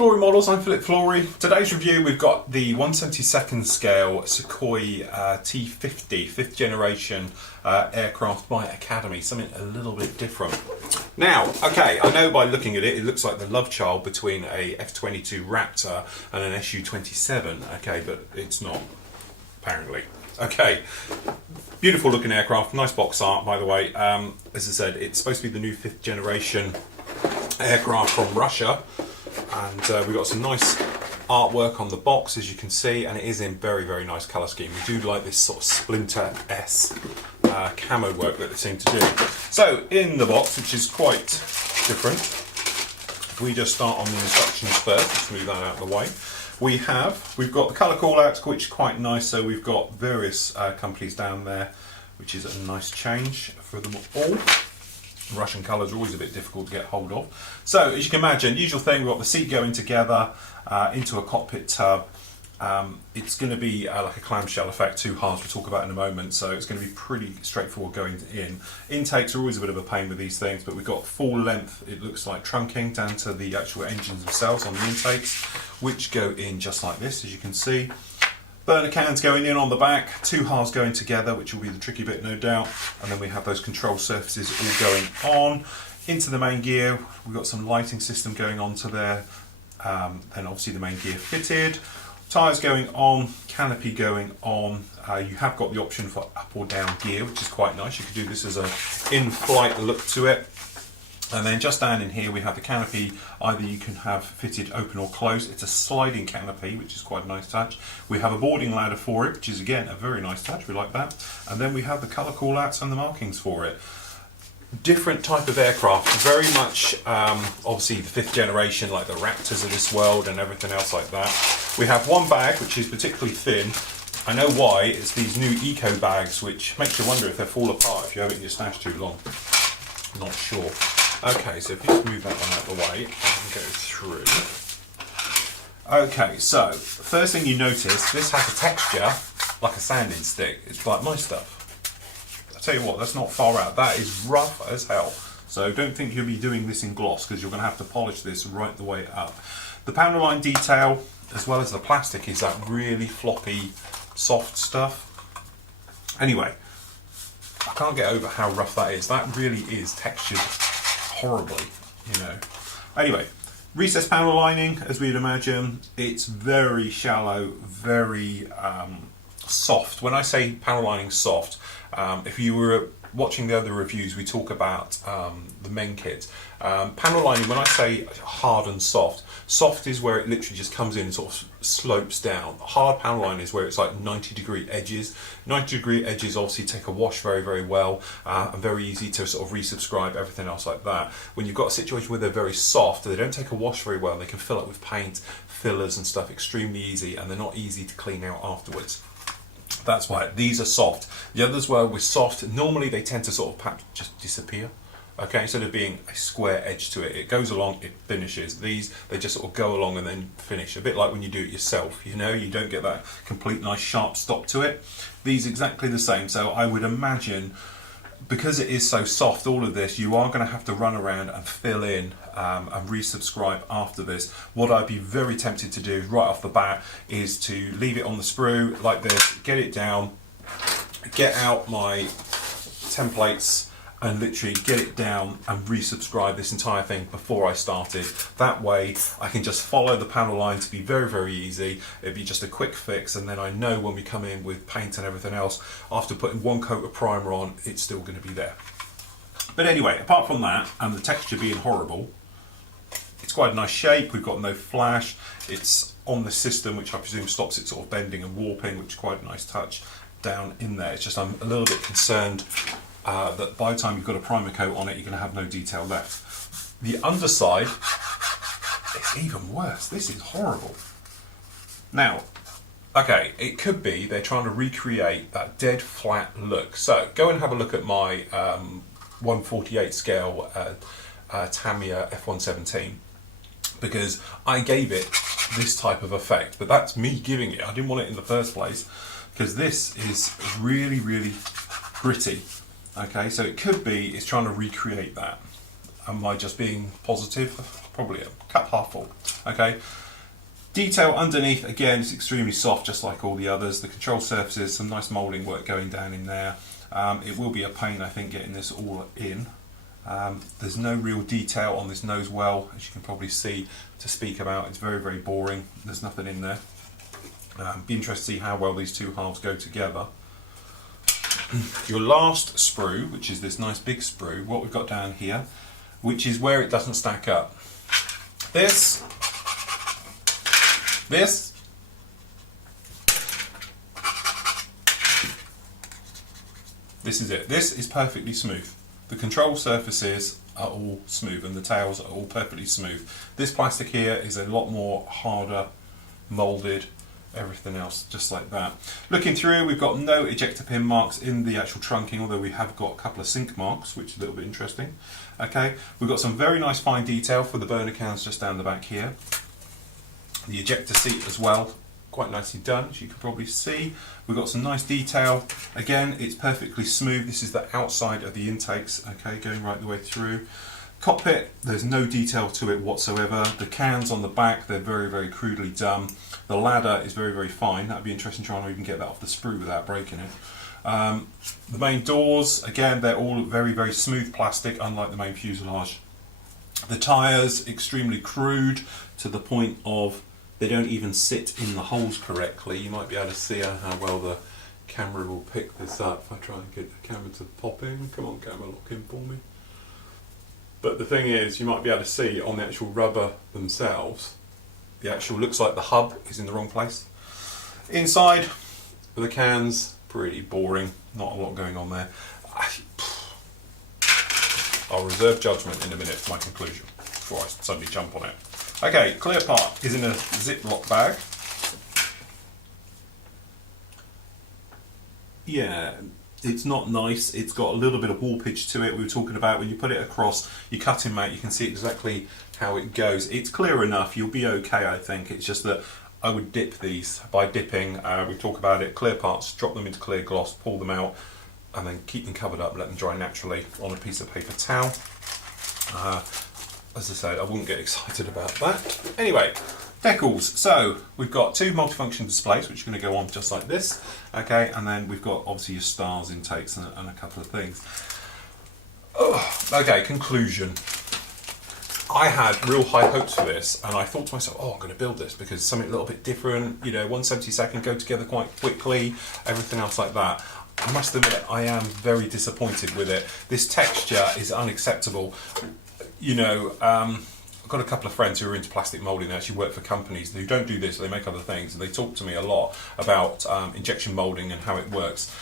Flory Models, I'm Philip Flory. Today's review, we've got the 1/72nd scale Sukhoi T50, 5th generation aircraft by Academy, something a little bit different. Now, okay, I know by looking at it, it looks like the love child between a F-22 Raptor and an Su-27, okay, but it's not, apparently. Okay, beautiful looking aircraft, nice box art by the way. As I said, it's supposed to be the new 5th generation aircraft from Russia. And we've got some nice artwork on the box, as you can see, and it is in very, very nice colour scheme. We do like this sort of Splinter S camo work that they seem to do. So, in the box, which is quite different, if we just start on the instructions first, let's move that out of the way. We've got the colour call-outs, which is quite nice, so we've got various companies down there, which is a nice change for them all. Russian colours are always a bit difficult to get hold of. So, as you can imagine, usual thing, we've got the seat going together into a cockpit tub. It's going to be like a clamshell effect, 2 halves we'll talk about in a moment, so it's going to be pretty straightforward going in. Intakes are always a bit of a pain with these things, but we've got full length, it looks like trunking down to the actual engines themselves on the intakes, which go in just like this, as you can see. Burner cans going in on the back, 2 halves going together, which will be the tricky bit no doubt, and then we have those control surfaces all going on. Into the main gear, we've got some lighting system going on to there, then obviously the main gear fitted, tyres going on, canopy going on. You have got the option for up or down gear, which is quite nice. You could do this as an in-flight look to it. And then just down in here we have the canopy, either you can have fitted open or closed. It's a sliding canopy, which is quite a nice touch. We have a boarding ladder for it, which is again a very nice touch, we like that. And then we have the colour call-outs and the markings for it. Different type of aircraft, very much obviously the 5th generation, like the Raptors of this world and everything else like that. We have one bag, which is particularly thin. I know why, it's these new eco bags, which makes you wonder if they fall apart if you have it in your stash too long. Not sure. Okay, so if you just move that one out of the way and go through. Okay, so first thing you notice, this has a texture like a sanding stick. It's like my stuff. I tell you what, that's not far out. That is rough as hell. So don't think you'll be doing this in gloss, because you're going to have to polish this right the way up. The panel line detail, as well as the plastic, is that really floppy, soft stuff. Anyway, I can't get over how rough that is. That really is textured horribly, you know. Anyway, recessed panel lining, as we'd imagine, it's very shallow, very soft. When I say panel lining soft, if you were watching the other reviews, we talk about the main kit. Panel lining, when I say hard and soft, soft is where it literally just comes in and sort of slopes down. Hard panel lining is where it's like 90-degree edges. 90-degree edges obviously take a wash very, very well, and very easy to sort of resubscribe, everything else like that. When you've got a situation where they're very soft, they don't take a wash very well, and they can fill up with paint, fillers and stuff extremely easy, and they're not easy to clean out afterwards. That's why these are soft. The others were with soft, normally they tend to sort of perhaps just disappear. Okay, instead of being a square edge to it, it goes along, it finishes. These, they just sort of go along and then finish. A bit like when you do it yourself, you know, you don't get that complete nice sharp stop to it. These exactly the same, so I would imagine, because it is so soft, all of this, you are going to have to run around and fill in and resubscribe after this. What I'd be very tempted to do right off the bat is to leave it on the sprue like this, get it down, get out my templates and literally get it down and resubscribe this entire thing before I started. That way I can just follow the panel line to be very, very easy. It'd be just a quick fix, and then I know when we come in with paint and everything else, after putting 1 coat of primer on, it's still going to be there. But anyway, apart from that, and the texture being horrible, it's quite a nice shape. We've got no flash. It's on the system, which I presume stops it sort of bending and warping, which is quite a nice touch down in there. It's just I'm a little bit concerned that by the time you've got a primer coat on it, you're going to have no detail left. The underside is even worse. This is horrible. Now, okay, it could be they're trying to recreate that dead flat look. So go and have a look at my 1/48 scale Tamiya F117, because I gave it this type of effect, but that's me giving it. I didn't want it in the first place, because this is really, really gritty. Okay, so it could be it's trying to recreate that. Am I just being positive? Probably a cup half full. Okay. Detail underneath, again, is extremely soft, just like all the others. The control surfaces, some nice moulding work going down in there. It will be a pain, I think, getting this all in. There's no real detail on this nose well, as you can probably see, to speak about. It's very, very boring. There's nothing in there. Be interested to see how well these two halves go together. Your last sprue, which is this nice big sprue, what we've got down here, which is where it doesn't stack up. This is it. This is perfectly smooth. The control surfaces are all smooth and the tails are all perfectly smooth. This plastic here is a lot more harder, moulded, everything else just like that. Looking through, we've got no ejector pin marks in the actual trunking, although we have got a couple of sink marks, which is a little bit interesting. Okay, we've got some very nice fine detail for the burner cans just down the back here. The ejector seat as well, quite nicely done, as you can probably see. We've got some nice detail. Again, it's perfectly smooth. This is the outside of the intakes, okay, going right the way through. Cockpit, there's no detail to it whatsoever. The cans on the back, they're very, very crudely done. The ladder is very, very fine. That'd be interesting trying to even get that off the sprue without breaking it. The main doors, again, they're all very, very smooth plastic, unlike the main fuselage. The tyres, extremely crude to the point of they don't even sit in the holes correctly. You might be able to see how well the camera will pick this up. If I try and get the camera to pop in. Come on, camera, lock in for me. But the thing is, you might be able to see on the actual rubber themselves, the actual, looks like the hub is in the wrong place. Inside, the cans, pretty boring. Not a lot going on there. I'll reserve judgment in a minute for my conclusion before I suddenly jump on it. Okay, clear part is in a Ziploc bag. Yeah, it's not nice. It's got a little bit of warpage to it. We were talking about when you put it across, you cut him out, you can see exactly how it goes. It's clear enough, you'll be okay, I think. It's just that I would dip these. By dipping, we talk about it, clear parts, drop them into clear gloss, pull them out, and then keep them covered up, let them dry naturally on a piece of paper towel. As I say, I wouldn't get excited about that. Anyway, decals. So we've got two multifunction displays, which are going to go on just like this. Okay, and then we've got obviously your stars intakes and a couple of things. Oh, okay, conclusion. I had real high hopes for this, and I thought to myself, oh, I'm going to build this because it's something a little bit different, you know, 1/72 go together quite quickly, everything else like that. I must admit, I am very disappointed with it. This texture is unacceptable. You know, I've got a couple of friends who are into plastic moulding. They actually work for companies who don't do this, they make other things, and they talk to me a lot about injection moulding and how it works.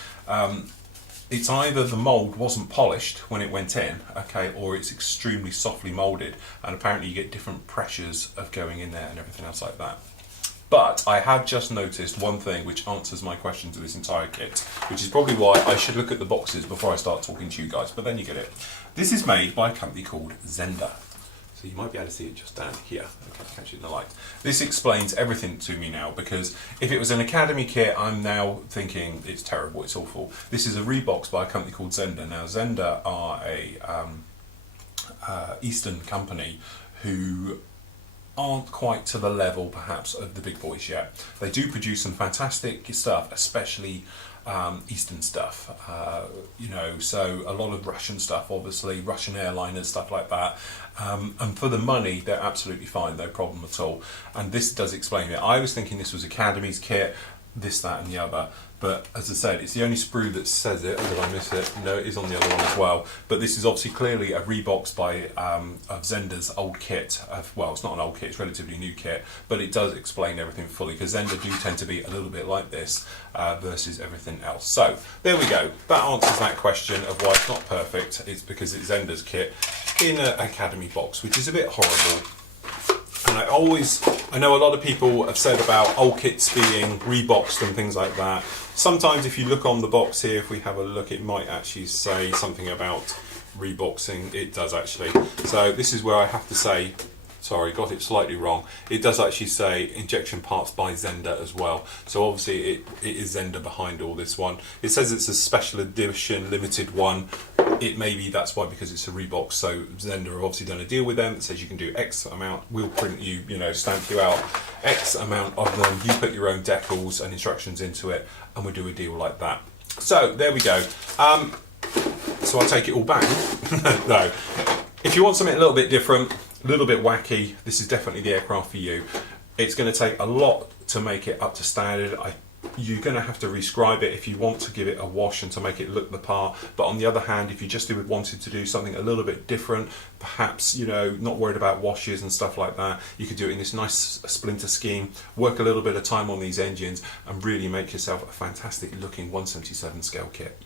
It's either the mould wasn't polished when it went in, okay, or it's extremely softly moulded, and apparently you get different pressures of going in there and everything else like that. But I have just noticed one thing which answers my question to this entire kit, which is probably why I should look at the boxes before I start talking to you guys, but then you get it. This is made by a company called Zender. So you might be able to see it just down here. Okay, catch it in the light. This explains everything to me now, because if it was an Academy kit, I'm now thinking it's terrible, it's awful. This is a rebox by a company called Zender. Now, Zender are a Eastern company who aren't quite to the level, perhaps, of the big boys yet. They do produce some fantastic stuff, especially Eastern stuff, you know, so a lot of Russian stuff, obviously, Russian airliners, stuff like that. And for the money, they're absolutely fine, no problem at all. And this does explain it. I was thinking this was Academy's kit, this, that, and the other. But as I said, it's the only sprue that says it. Or did I miss it? No, it is on the other one as well. But this is obviously clearly a rebox by of Zender's old kit. Well, it's not an old kit; it's a relatively new kit. But it does explain everything fully, because Zender do tend to be a little bit like this versus everything else. So there we go. That answers that question of why it's not perfect. It's because it's Zender's kit in an Academy box, which is a bit horrible. And I know a lot of people have said about old kits being reboxed and things like that. Sometimes if you look on the box here, if we have a look, it might actually say something about reboxing. It does actually. So this is where I have to say Sorry, got it slightly wrong. It does actually say injection parts by Zender as well. So obviously it is Zender behind all this one. It says it's a special edition, limited one. It may be that's why, because it's a Reebok. So Zender have obviously done a deal with them that says you can do X amount. We'll print you, stamp you out X amount of them. You put your own decals and instructions into it, and we'll do a deal like that. So there we go. So I'll take it all back. No. If you want something a little bit different, a little bit wacky, this is definitely the aircraft for you. It's going to take a lot to make it up to standard. You're going to have to rescribe it if you want to give it a wash and to make it look the part. But on the other hand, if you just wanted to do something a little bit different, perhaps, not worried about washes and stuff like that, you could do it in this nice splinter scheme, work a little bit of time on these engines, and really make yourself a fantastic looking 177 scale kit.